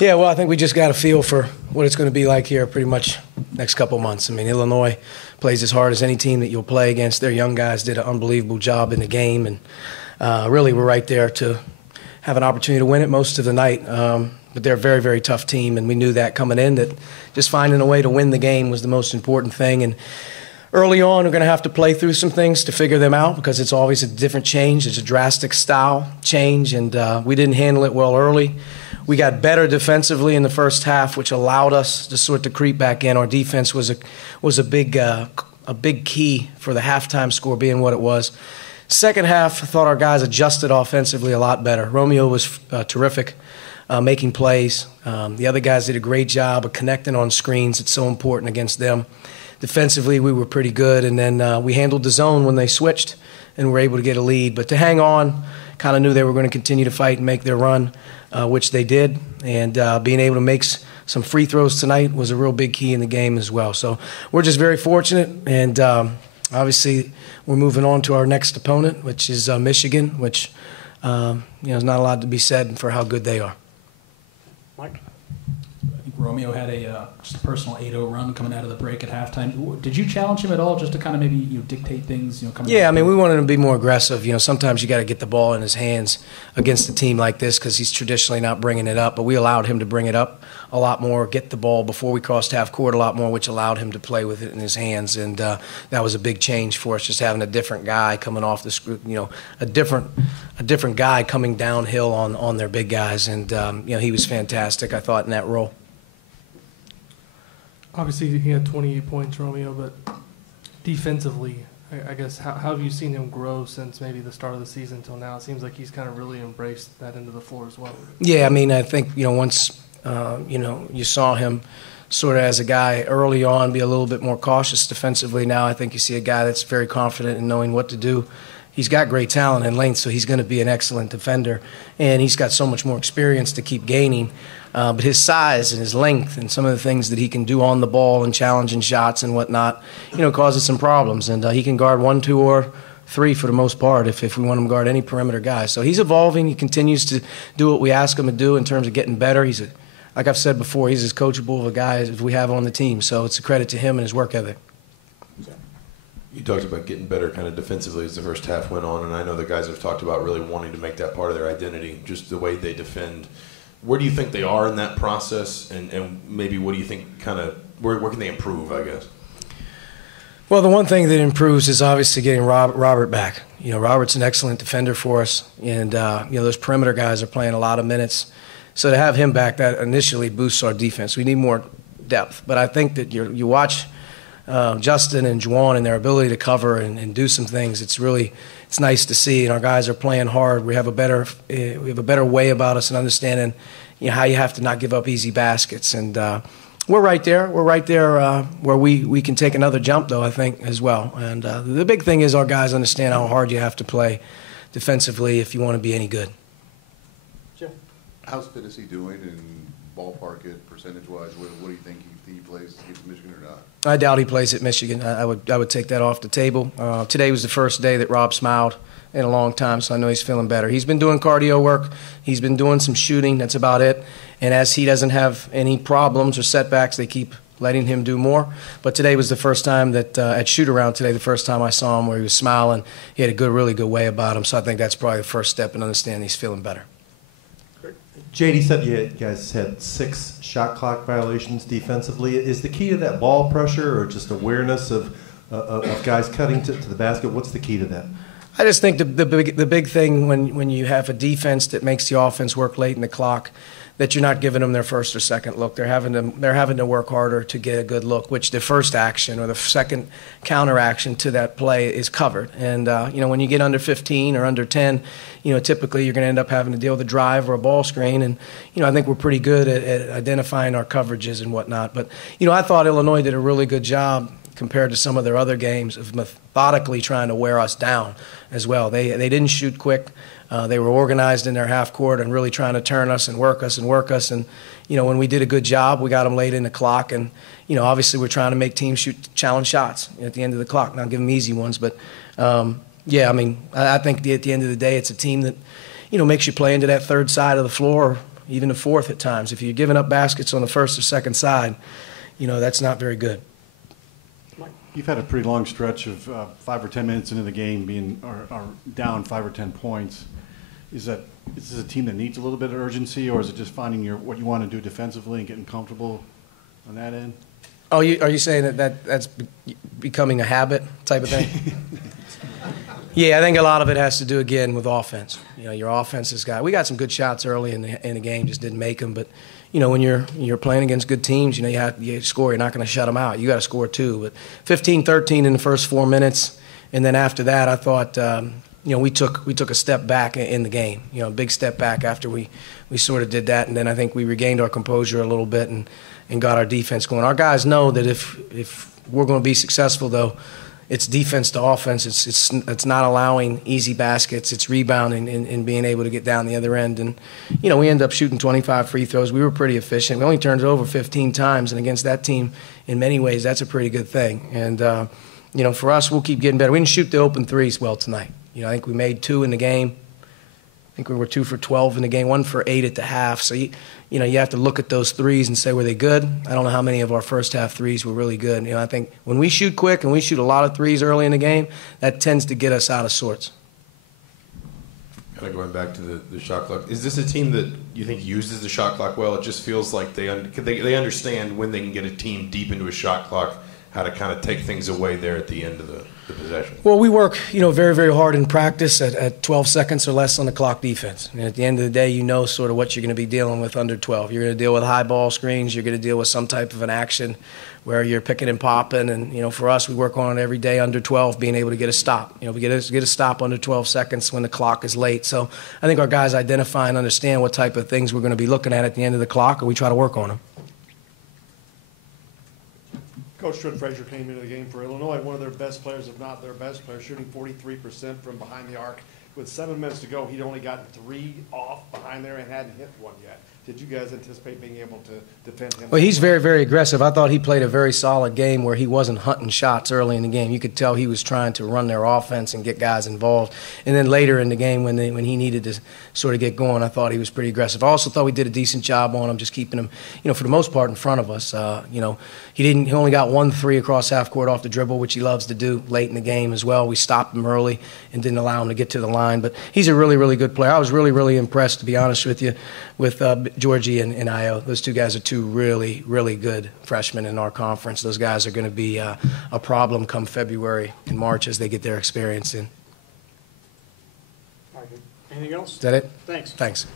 Yeah, well, I think we just got a feel for what it's going to be like here pretty much next couple months. I mean, Illinois plays as hard as any team that you'll play against. Their young guys did an unbelievable job in the game, and really we're right there to have an opportunity to win it most of the night. But they're a very, very tough team, and we knew that coming in, that just finding a way to win the game was the most important thing. And early on, we're going to have to play through some things to figure them out because it's always a different change. It's a drastic style change, and we didn't handle it well early. We got better defensively in the first half, which allowed us to sort of creep back in. Our defense was a big key for the halftime score being what it was. Second half, I thought our guys adjusted offensively a lot better. Romeo was terrific, making plays. The other guys did a great job of connecting on screens. It's so important against them. Defensively, we were pretty good, and then we handled the zone when they switched and were able to get a lead. But to hang on, kind of knew they were going to continue to fight and make their run, which they did. And being able to make some free throws tonight was a real big key in the game as well. So we're just very fortunate, and obviously we're moving on to our next opponent, which is Michigan, which is not a lot to be said for how good they are. Mike? I think Romeo had just a personal 8-0 run coming out of the break at halftime. Did you challenge him at all, just to kind of maybe dictate things? Yeah, I mean, we wanted him to be more aggressive. Sometimes you got to get the ball in his hands against a team like this because he's traditionally not bringing it up. But we allowed him to bring it up a lot more, get the ball before we crossed half court a lot more, which allowed him to play with it in his hands. And that was a big change for us, just having a different guy coming off the screw, a different guy coming downhill on their big guys. And he was fantastic, I thought, in that role. Obviously, he had 28 points, Romeo, but defensively, I guess, how have you seen him grow since maybe the start of the season until now? It seems like he's kind of really embraced that end of the floor as well. Yeah, I mean, I think, once, you saw him sort of as a guy early on be a little bit more cautious defensively. Now I think you see a guy that's very confident in knowing what to do. He's got great talent and length, so he's going to be an excellent defender, and he's got so much more experience to keep gaining. But his size and his length and some of the things that he can do on the ball and challenging shots and whatnot, causes some problems. And he can guard 1, 2, or 3 for the most part if we want him to guard any perimeter guy. So he's evolving. He continues to do what we ask him to do in terms of getting better. Like I've said before, he's as coachable of a guy as we have on the team. So it's a credit to him and his work ethic. You talked about getting better kind of defensively as the first half went on, and I know the guys have talked about really wanting to make that part of their identity, just the way they defend. Where do you think they are in that process, and maybe what do you think where can they improve, I guess? Well, the one thing that improves is obviously getting Robert back. Robert's an excellent defender for us, and those perimeter guys are playing a lot of minutes. So to have him back, that initially boosts our defense. We need more depth, but I think that you watch Justin and Juwan and their ability to cover and do some things. It's nice to see, and our guys are playing hard. We have a better way about us and understanding how you have to not give up easy baskets. And we're right there. We're right there where we can take another jump, though, I think, as well. And the big thing is our guys understand how hard you have to play defensively if you want to be any good. Jeff? How's fit is he doing, and ballpark it percentage-wise? What do you think he plays against Michigan or not? I doubt he plays at Michigan. I would take that off the table. Today was the first day that Rob smiled in a long time, so I know he's feeling better. He's been doing cardio work. He's been doing some shooting. That's about it. And as he doesn't have any problems or setbacks, they keep letting him do more. But today was the first time that at shoot-around today, the first time I saw him where he was smiling. He had a really good way about him, so I think that's probably the first step in understanding he's feeling better. JD said you guys had 6 shot clock violations defensively. Is the key to that ball pressure or just awareness of guys cutting to the basket? What's the key to that? I just think the big thing when you have a defense that makes the offense work late in the clock, that you're not giving them their first or second look. They're having to work harder to get a good look, which the first action or the second counter action to that play is covered. And when you get under 15 or under 10, typically you're going to end up having to deal with a drive or a ball screen. And I think we're pretty good at identifying our coverages and whatnot. But I thought Illinois did a really good job compared to some of their other games of methodically trying to wear us down as well. They didn't shoot quick. They were organized in their half court and really trying to turn us and work us. And, when we did a good job, we got them late in the clock. And, obviously we're trying to make teams shoot challenge shots at the end of the clock, not give them easy ones. But, I think at the end of the day, it's a team that, makes you play into that third side of the floor, even the fourth at times. If you're giving up baskets on the first or second side, that's not very good. You've had a pretty long stretch of 5 or 10 minutes into the game being or down 5 or 10 points. Is this a team that needs a little bit of urgency, or is it just finding what you want to do defensively and getting comfortable on that end? Oh, are you saying that's becoming a habit type of thing? Yeah, I think a lot of it has to do, again, with offense. Your offense has we got some good shots early in the game, just didn't make them. But, when you're playing against good teams, you score, you're not going to shut them out. You got to score too. But 15-13 in the first 4 minutes, and then after that, I thought, we took a step back in the game. A big step back after we sort of did that, and then I think we regained our composure a little bit and got our defense going. Our guys know that if we're going to be successful, though, it's defense to offense. It's not allowing easy baskets. It's rebounding and being able to get down the other end. And, we ended up shooting 25 free throws. We were pretty efficient. We only turned it over 15 times, and against that team, in many ways, that's a pretty good thing. And, for us, we'll keep getting better. We didn't shoot the open threes well tonight. I think we made 2 in the game. I think we were 2 for 12 in the game, 1 for 8 at the half. So, you have to look at those threes and say, were they good? I don't know how many of our first half threes were really good. I think when we shoot quick and we shoot a lot of threes early in the game, that tends to get us out of sorts. Kind of going back to the shot clock, is this a team that you think uses the shot clock well? It just feels like they understand when they can get a team deep into a shot clock, how to kind of take things away there at the end of the possession. Well, we work, very, very hard in practice at 12 seconds or less on the clock defense. And at the end of the day, sort of what you're going to be dealing with under 12. You're going to deal with high ball screens. You're going to deal with some type of an action where you're picking and popping. And, for us, we work on it every day under 12, being able to get a stop. We get a stop under 12 seconds when the clock is late. So I think our guys identify and understand what type of things we're going to be looking at the end of the clock, and we try to work on them. Coach Trent Frazier came into the game for Illinois, one of their best players, if not their best player, shooting 43% from behind the arc. With 7 minutes to go, he'd only gotten 3 off behind there and hadn't hit one yet. Did you guys anticipate being able to defend him? Well, he's very, very aggressive. I thought he played a very solid game where he wasn't hunting shots early in the game. You could tell he was trying to run their offense and get guys involved. And then later in the game when he needed to sort of get going, I thought he was pretty aggressive. I also thought we did a decent job on him, just keeping him, for the most part, in front of us. He only got 1 3 across half court off the dribble, which he loves to do late in the game as well. We stopped him early and didn't allow him to get to the line. But he's a really, really good player. I was really, really impressed, to be honest with you, with Georgie and Io. Those 2 guys are 2 really, really good freshmen in our conference. Those guys are going to be a problem come February and March as they get their experience in. Anything else? Is that it? Thanks. Thanks.